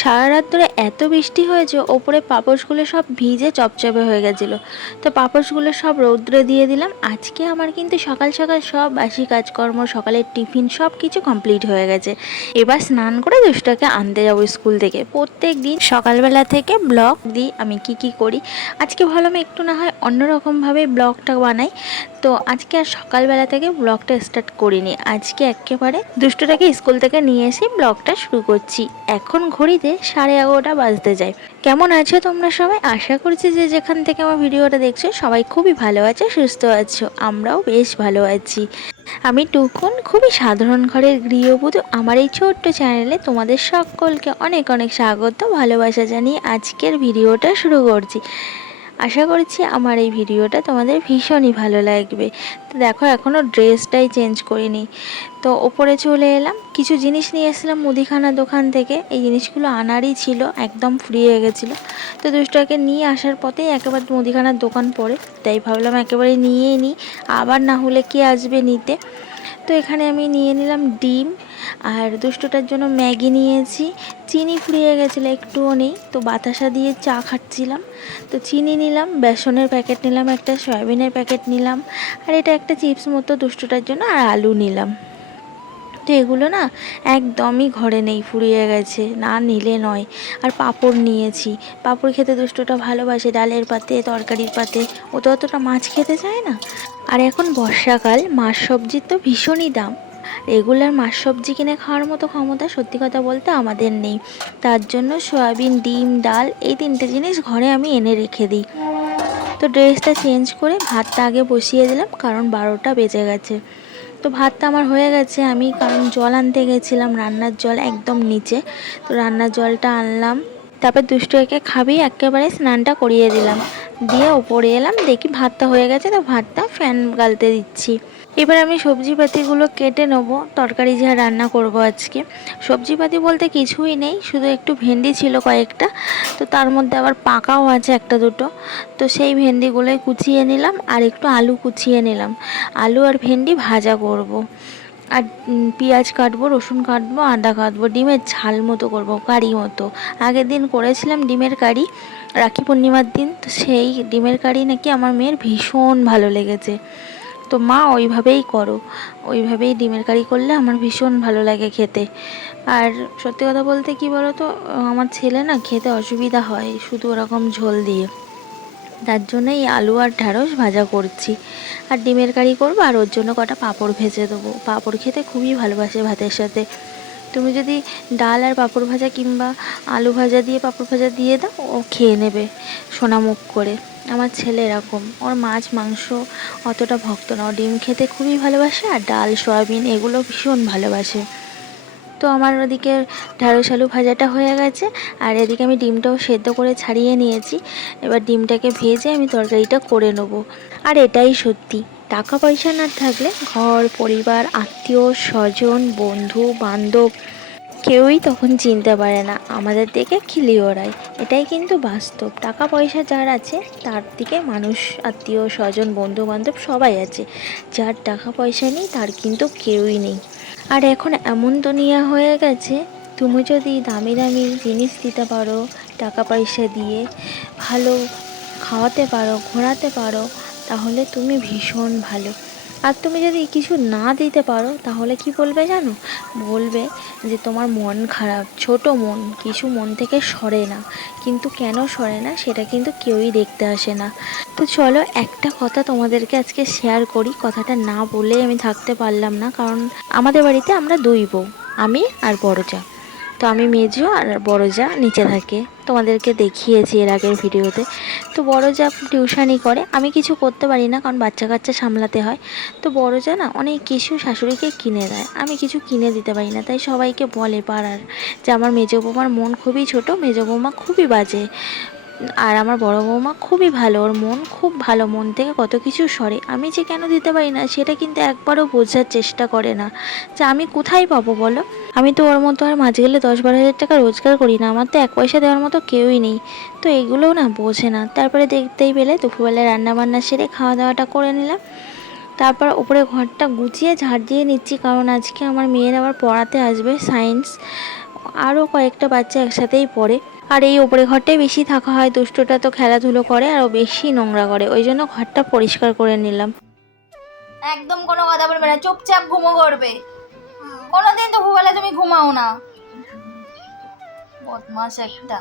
সারা রাত ধরে এত বৃষ্টি হয়েছে, ওপরে পাপোশগুলো সব ভিজে চপচপে হয়ে গেছিলো। তো পাপোশগুলো সব রৌদ্রে দিয়ে দিলাম। আজকে আমার কিন্তু সকাল সকাল সব বাসি কাজকর্ম, সকালের টিফিন সব কিছু কমপ্লিট হয়ে গেছে। এবার স্নান করে দুষ্টকে আনতে যাবো স্কুল থেকে। প্রত্যেক দিন সকালবেলা থেকে ব্লগ দিই আমি কি করি। আজকে ভাবলাম একটু না হয় অন্যরকমভাবে ব্লগটা বানাই। তো আজকে আর সকালবেলা থেকে ব্লগটা স্টার্ট করিনি, আজকে একেবারে দুষ্টটাকে স্কুল থেকে নিয়ে এসে ব্লগটা শুরু করছি। এখন ঘড়িতে 11:30 বাজতে যায়। কেমন আছো তোমরা সবাই? আশা করছি যে যেখান থেকে আমার ভিডিওটা দেখছো সবাই খুবই ভালো আছে, সুস্থ আছো। আমরাও বেশ ভালো আছি। আমি টুকুন, খুবই সাধারণ ঘরের গৃহবধূ। আমার এই ছোট্ট চ্যানেলে তোমাদের সকলকে অনেক অনেক স্বাগত, ভালোবাসা জানিয়ে আজকের ভিডিওটা শুরু করছি। আশা করছি আমার এই ভিডিওটা তোমাদের ভীষণই ভালো লাগবে। তো দেখো, এখনও ড্রেসটাই চেঞ্জ করিনি। তো ওপরে চলে এলাম, কিছু জিনিস নিয়ে এসেছিলাম মুদিখানা দোকান থেকে। এই জিনিসগুলো আনারই ছিল, একদম ফুরিয়ে গেছিলো। তো দুষ্টকে নিয়ে আসার পথেই একেবারে মুদিখানার দোকান পড়ে, তাই ভাবলাম একেবারে নিয়েই নিই, আবার না হলে কে আসবে নিতে। তো এখানে আমি নিয়ে নিলাম ডিম, আর দুষ্টটার জন্য ম্যাগি নিয়েছি। চিনি ফুরিয়ে গেছিলো, একটুও নেই, তো বাতাসা দিয়ে চা খাচ্ছিলাম। তো চিনি নিলাম, বেসনের প্যাকেট নিলাম একটা, সয়াবিনের প্যাকেট নিলাম, আর এটা একটা চিপস মতো দুষ্টটার জন্য, আর আলু নিলাম। তো এগুলো না একদমই ঘরে নেই, ফুরিয়ে গেছে, না নিলে নয়। আর পাঁপড় নিয়েছি, পাঁপড় খেতে দুষ্টটা ভালোবাসে, ডালের পাতে তরকারির পাতে। ও তো অতটা মাছ খেতে চায় না। আর এখন বর্ষাকাল, মাছ সবজির তো ভীষণই দাম। রেগুলার মাছ সবজি কিনে খাওয়ার মতো ক্ষমতা সত্যি কথা বলতে আমাদের নেই। তার জন্য সয়াবিন, ডিম, ডাল এই 3টে জিনিস ঘরে আমি এনে রেখে দিই। তো ড্রেসটা চেঞ্জ করে ভাতটা আগে বসিয়ে দিলাম, কারণ 12টা বেজে গেছে। তো ভাতটা আমার হয়ে গেছে। আমি কারণ জল আনতে গেছিলাম, রান্নার জল একদম নিচে, তো রান্নার জলটা আনলাম। তারপর দুষ্টুকে খাবি একেবারে স্নানটা করিয়ে দিলাম, দিয়ে ওপরে এলাম, দেখি ভাতটা হয়ে গেছে। তো ভাতটা ফ্যান গালতে দিচ্ছি। এবার আমি সবজিপাতিগুলো কেটে নেবো, তরকারি যা রান্না করব আজকে। সবজিপাতি বলতে কিছুই নেই, শুধু একটু ভেন্ডি ছিল কয়েকটা, তো তার মধ্যে আবার পাকাও আছে একটা দুটো। তো সেই ভেন্ডিগুলোই কুচিয়ে নিলাম, আর একটু আলু কুচিয়ে নিলাম। আলু আর ভেন্ডি ভাজা করব। আর পেঁয়াজ কাটবো, রসুন কাটবো, আদা কাটবো, ডিমের ঝাল মতো করব, কারি মতো। আগের দিন করেছিলাম ডিমের কারি, রাখি পূর্ণিমার দিন। তো সেই ডিমের কারি নাকি আমার মেয়ের ভীষণ ভালো লেগেছে। তো মা ওইভাবেই করো, ওইভাবেই ডিমের কারি করলে আমার ভীষণ ভালো লাগে খেতে। আর সত্যি কথা বলতে কি বলো তো, আমার ছেলে না খেতে অসুবিধা হয় শুধু ওরকম ঝোল দিয়ে। তার জন্যই আলু আর ঢ্যাঁড়স ভাজা করছি, আর ডিমের কারি করবো, আর ওর জন্য কটা পাঁপড় ভেজে দেবো। পাঁপড় খেতে খুবই ভালোবাসে ভাতের সাথে। তুমি যদি ডাল আর পাঁপড় ভাজা কিংবা আলু ভাজা দিয়ে পাঁপড় ভাজা দিয়ে দাও, ও খেয়ে নেবে সোনামুখ করে। আমার ছেলে এরকম, ওর মাছ মাংস অতটা ভক্ত না, ও ডিম খেতে খুবই ভালোবাসে, আর ডাল সয়াবিন এগুলো ভীষণ ভালোবাসে। তো আমার ওদিকে ঢ্যাঁড়স আলু ভাজাটা হয়ে গেছে, আর এদিকে আমি ডিমটাও সেদ্ধ করে ছাড়িয়ে নিয়েছি। এবার ডিমটাকে ভেজে আমি তরকারিটা করে নেবো। আর এটাই সত্যি, টাকা পয়সা না থাকলে ঘর পরিবার, আত্মীয় স্বজন, বন্ধু বান্ধব কেউই তখন চিনতে পারে না, আমাদের দিকে খিলি ওড়ায়। এটাই কিন্তু বাস্তব। টাকা পয়সা যার আছে তার দিকে মানুষ, আত্মীয় স্বজন, বন্ধু বান্ধব সবাই আছে। যার টাকা পয়সা নেই তার কিন্তু কেউই নেই। আর এখন এমন দুনিয়া হয়ে গেছে, তুমি যদি দামি দামি জিনিস দিতে পারো, টাকা পয়সা দিয়ে ভালো খাওয়াতে পারো, ঘোরাতে পারো, তাহলে তুমি ভীষণ ভালো। আর তুমি যদি কিছু না দিতে পারো, তাহলে কি বলবে জানো? বলবে যে তোমার মন খারাপ, ছোট মন, কিছু মন থেকে সরে না। কিন্তু কেন সরে না সেটা কিন্তু কেউই দেখতে আসে না। তো চলো একটা কথা তোমাদেরকে আজকে শেয়ার করি, কথাটা না বলে আমি থাকতে পারলাম না। কারণ আমাদের বাড়িতে আমরা দুই বউ, আমি আর বড় যা। তো আমি মেজো আর বড় যা নিচে থাকে, তোমাদেরকে দেখিয়েছি এর আগের ভিডিওতে। তো বড় যা টিউশানি করে, আমি কিছু করতে পারি না কারণ বাচ্চা কাচ্চা সামলাতে হয়। তো বড় যা না অনেক কিছু শাশুড়িকে কিনে দেয়, আমি কিছু কিনে দিতে পারি না। তাই সবাইকে বলে পাড়ার যে আমার মেজো বৌমার মন খুবই ছোট, মেজো বৌমা খুবই বাজে, আর আমার বড় বৌমা খুবই ভালো, ওর মন খুব ভালো, মন থেকে কত কিছু সরে। আমি যে কেন দিতে পারি না সেটা কিন্তু একবারও বোঝার চেষ্টা করে না, যে আমি কোথায় পাবো বলো। আমি তো ওর মতো আর মাঝে গেলে 10-12 হাজার টাকা রোজগার করি না, আমার তো 1 পয়সা দেওয়ার মতো কেউই নেই। তো এগুলোও না বোঝে না। তারপরে দেখতেই পেলে দুপুরবেলায় রান্নাবান্না সেরে খাওয়া দাওয়াটা করে নিলাম। তারপর উপরে ঘরটা গুছিয়ে ঝাড় দিয়ে নিচ্ছি, কারণ আজকে আমার মেয়ের আবার পড়াতে আসবে সায়েন্স। আরও কয়েকটা বাচ্চা একসাথেই পড়ে। আর এই ওপরে ঘরটাই বেশি থাকা হয়, দুষ্টুটা তো খেলাধুলো করে আর বেশি নোংরা করে, ওই জন্য ঘরটা পরিষ্কার করে নিলাম। একদম কোনো কথা বলবে না, চুপচাপ ঘুমো করবে। কোনোদিন তো ঘুমালে তুমি ঘুমাও না, বদমাস একটা।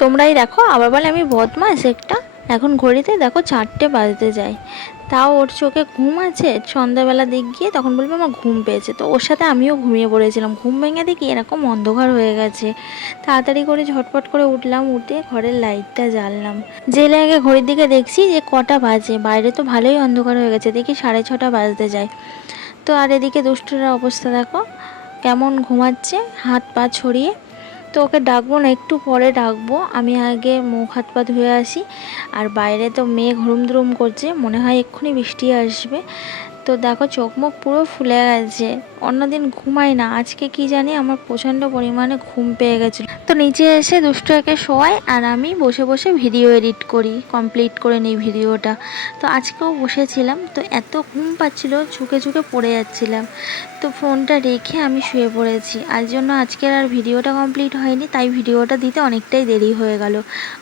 তোমরাই দেখো আবার বলে আমি বদমাস একটা। এখন ঘড়িতে দেখো 4টে বাজতে যায়, তাও ওর চোখে ঘুম আছে। সন্ধ্যাবেলা দিক গিয়ে তখন বলবে আমার ঘুম পেয়েছে, তো ওর সাথে আমিও ঘুমিয়ে পড়েছিলাম। ঘুম ভেঙে দেখি এরকম অন্ধকার হয়ে গেছে, তাড়াতাড়ি করে ঝটপট করে উঠলাম, উঠে ঘরের লাইটটা জ্বাললাম। জেলে আগে ঘড়ির দিকে দেখছি যে কটা বাজে, বাইরে তো ভালোই অন্ধকার হয়ে গেছে, দেখি 6:30 বাজতে যায়। তো আর এদিকে দুষ্টুর অবস্থা দেখো কেমন ঘুমাচ্ছে হাত পা ছড়িয়ে। তো ওকে ডাকবো না, একটু পরে ডাকবো, আমি আগে মুখ হাত পা ধুয়ে আসি। আর বাইরে তো মেঘ হুড়ুম দুরুম করছে, মনে হয় এক্ষুনি বৃষ্টি আসবে। তো দেখো চোখ মুখ পুরো ফুলে গেছে, অন্যদিন ঘুমাই না, আজকে কি জানি আমার প্রচণ্ড পরিমাণে ঘুম পেয়ে গেছে। তো নিচে এসে দুষ্টুকে শোয়াই আর আমি বসে বসে ভিডিও এডিট করি, কমপ্লিট করে নিই ভিডিওটা। তো আজকেও বসেছিলাম, তো এত ঘুম পাচ্ছিল ঝুঁকে ঝুঁকে পড়ে যাচ্ছিলাম, তো ফোনটা রেখে আমি শুয়ে পড়েছি। আর জন্য আজকের আর ভিডিওটা কমপ্লিট হয়নি, তাই ভিডিওটা দিতে অনেকটাই দেরি হয়ে গেল।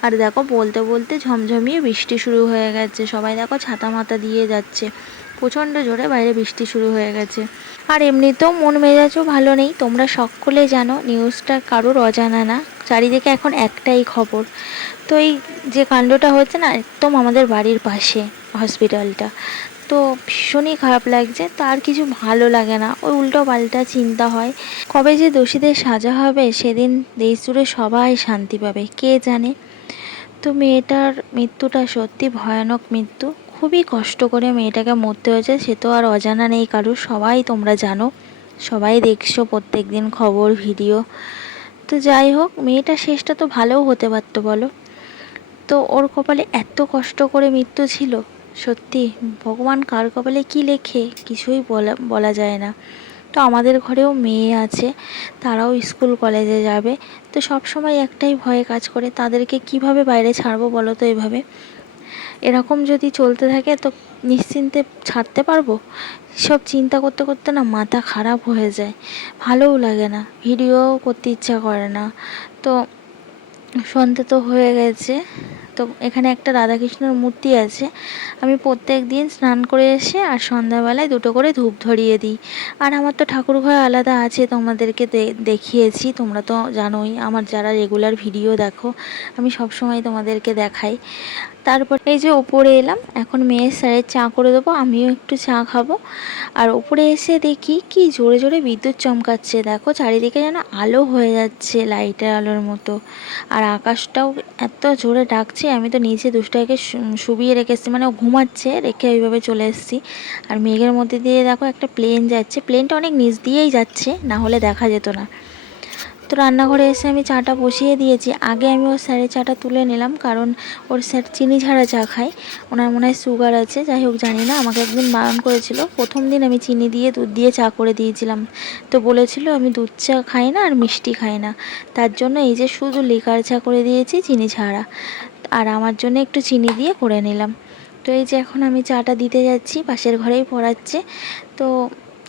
আর দেখো বলতে বলতে ঝমঝমিয়ে বৃষ্টি শুরু হয়ে গেছে, সবাই দেখো ছাতা মাথা দিয়ে যাচ্ছে, প্রচণ্ড জোরে বাইরে বৃষ্টি শুরু হয়ে গেছে। আর এমনিতেও মন মেজাজও ভালো নেই, তোমরা সকলে জানো নিউজটা কারোর অজানা না, চারিদিকে এখন একটাই খবর। তো এই যে কাণ্ডটা হচ্ছে না, একদম আমাদের বাড়ির পাশে হসপিটালটা, তো ভীষণই খারাপ লাগছে, তার কিছু ভালো লাগে না, ওই উল্টো পাল্টা চিন্তা হয়। কবে যে দোষীদের সাজা হবে সেদিন দেশ জুড়ে সবাই শান্তি পাবে কে জানে। তো মেয়েটার মৃত্যুটা সত্যি ভয়ানক মৃত্যু, খুবই কষ্ট করে মেয়েটাকে মরতে হয়েছে, সে তো আর অজানা নেই কারুর, সবাই তোমরা জানো, সবাই দেখছো প্রত্যেক দিন খবর ভিডিও। তো যাই হোক, মেয়েটার শেষটা তো ভালোও হতে পারতো বলো। তো ওর কপালে এত কষ্ট করে মৃত্যু ছিল, সত্যি ভগবান কার কপালে কী লেখে কিছুই বলা যায় না। তো আমাদের ঘরেও মেয়ে আছে, তারাও স্কুল কলেজে যাবে, তো সব সময় একটাই ভয়ে কাজ করে, তাদেরকে কিভাবে বাইরে ছাড়বো বলো তো এভাবে। এরকম যদি চলতে থাকে তো নিশ্চিন্তে ছাড়তে পারবো? সব চিন্তা করতে করতে না মাথা খারাপ হয়ে যায়, ভালোও লাগে না, ভিডিও করতে ইচ্ছা করে না। তো সন্ধে তো হয়ে গেছে, তো এখানে একটা রাধাকৃষ্ণর মূর্তি আছে, আমি প্রত্যেক দিন স্নান করে এসে আর সন্ধ্যাবেলায় 2টো করে ধূপ ধরিয়ে দিই। আর আমার তো ঠাকুরঘর আলাদা আছে, তোমাদেরকে দেখিয়েছি, তোমরা তো জানোই, আমার যারা রেগুলার ভিডিও দেখো আমি সব সময় তোমাদেরকে দেখাই। তারপর এই যে ওপরে এলাম, এখন মেয়ের স্যারের চা করে দেবো, আমিও একটু চা খাবো। আর ওপরে এসে দেখি কি জোরে জোরে বিদ্যুৎ চমকাচ্ছে, দেখো চারিদিকে যেন আলো হয়ে যাচ্ছে লাইটের আলোর মতো। আর আকাশটাও এত জোরে ডাকছে, আমি তো নিচে দুষ্টাকে শুবিয়ে রেখে এসেছি, মানে ও ঘুমাচ্ছে রেখে ওইভাবে চলে এসেছি। আর মেঘের মধ্যে দিয়ে দেখো একটা প্লেন যাচ্ছে, প্লেনটা অনেক নিচ দিয়েই যাচ্ছে, না হলে দেখা যেত না। তো রান্নাঘরে এসে আমি চাটা বসিয়ে দিয়েছি, আগে আমি ওর স্যারের চাটা তুলে নিলাম, কারণ ওর স্যার চিনি ছাড়া চা খায়, ওনার মনে হয় সুগার আছে, যাই হোক জানি না, আমাকে একদিন বারণ করেছিল, প্রথম দিন আমি চিনি দিয়ে দুধ দিয়ে চা করে দিয়েছিলাম, তো বলেছিল আমি দুধ চা খাই না আর মিষ্টি খাই না, তার জন্য এই যে শুধু লিকার চা করে দিয়েছি চিনি ছাড়া, আর আমার জন্য একটু চিনি দিয়ে করে নিলাম। তো এই যে এখন আমি চাটা দিতে যাচ্ছি, পাশের ঘরেই পড়াচ্ছে, তো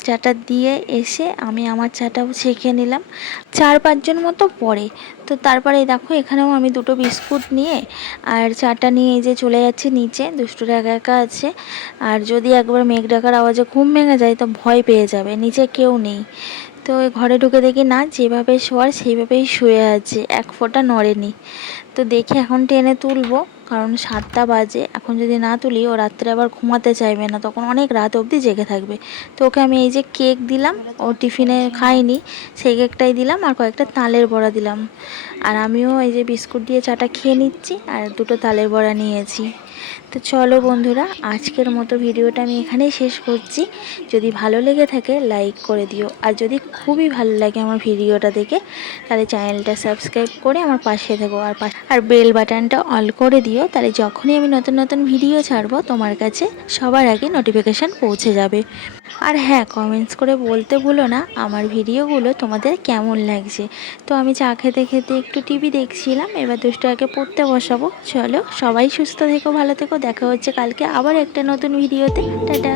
চাটা দিয়ে এসে আমি আমার চাটাও ছেঁকে নিলাম, 4-5 জন মতো পড়ে। তো তারপরে দেখো এখানেও আমি 2টো বিস্কুট নিয়ে আর চাটা নিয়ে এই যে চলে যাচ্ছি নিচে, দুষ্টুরা একা একা আছে, আর যদি একবার মেঘ ডাকার আওয়াজে ঘুম ভেঙে যায় তো ভয় পেয়ে যাবে, নিচে কেউ নেই। তো ঘরে ঢুকে দেখি না, যেভাবে শোয়ার সেইভাবেই শুয়ে আছে, এক ফোঁটা নড়েনি। তো দেখি এখন টেনে তুলবো, কারণ 7টা বাজে, এখন যদি না তুলি ও রাত্রে আবার ঘুমাতে চাইবে না, তখন অনেক রাত অবধি জেগে থাকবে। তো ওকে আমি এই যে কেক দিলাম, ও টিফিনে খায়নি, সেই কেকটাই দিলাম আর কয়েকটা তালের বড়া দিলাম। আর আমিও এই যে বিস্কুট দিয়ে চাটা খেয়ে নিচ্ছি আর 2টো তালের বড়া নিয়েছি। তো চলো বন্ধুরা, আজকের মতো ভিডিওটা আমি এখানেই শেষ করছি। যদি ভালো লেগে থাকে লাইক করে দিও, আর যদি খুবই ভালো লাগে আমার ভিডিওটা দেখে তাহলে চ্যানেলটা সাবস্ক্রাইব করে আমার পাশে থেকো, আর বেল বাটনটা অল করে দিও, তাহলে যখনই আমি নতুন নতুন ভিডিও ছাড়বো তোমার কাছে সবার আগে নোটিফিকেশান পৌঁছে যাবে। আর হ্যাঁ, কমেন্টস করে বলতে ভুলো না আমার ভিডিওগুলো তোমাদের কেমন লাগছে। তো আমি চা খেতে খেতে একটু টিভি দেখছিলাম, এবার দুষ্টুকে পড়তে বসাবো। চলো সবাই সুস্থ থেকো, ভালো থেকো, দেখা হচ্ছে কালকে আবার একটা নতুন ভিডিওতে। টাটা।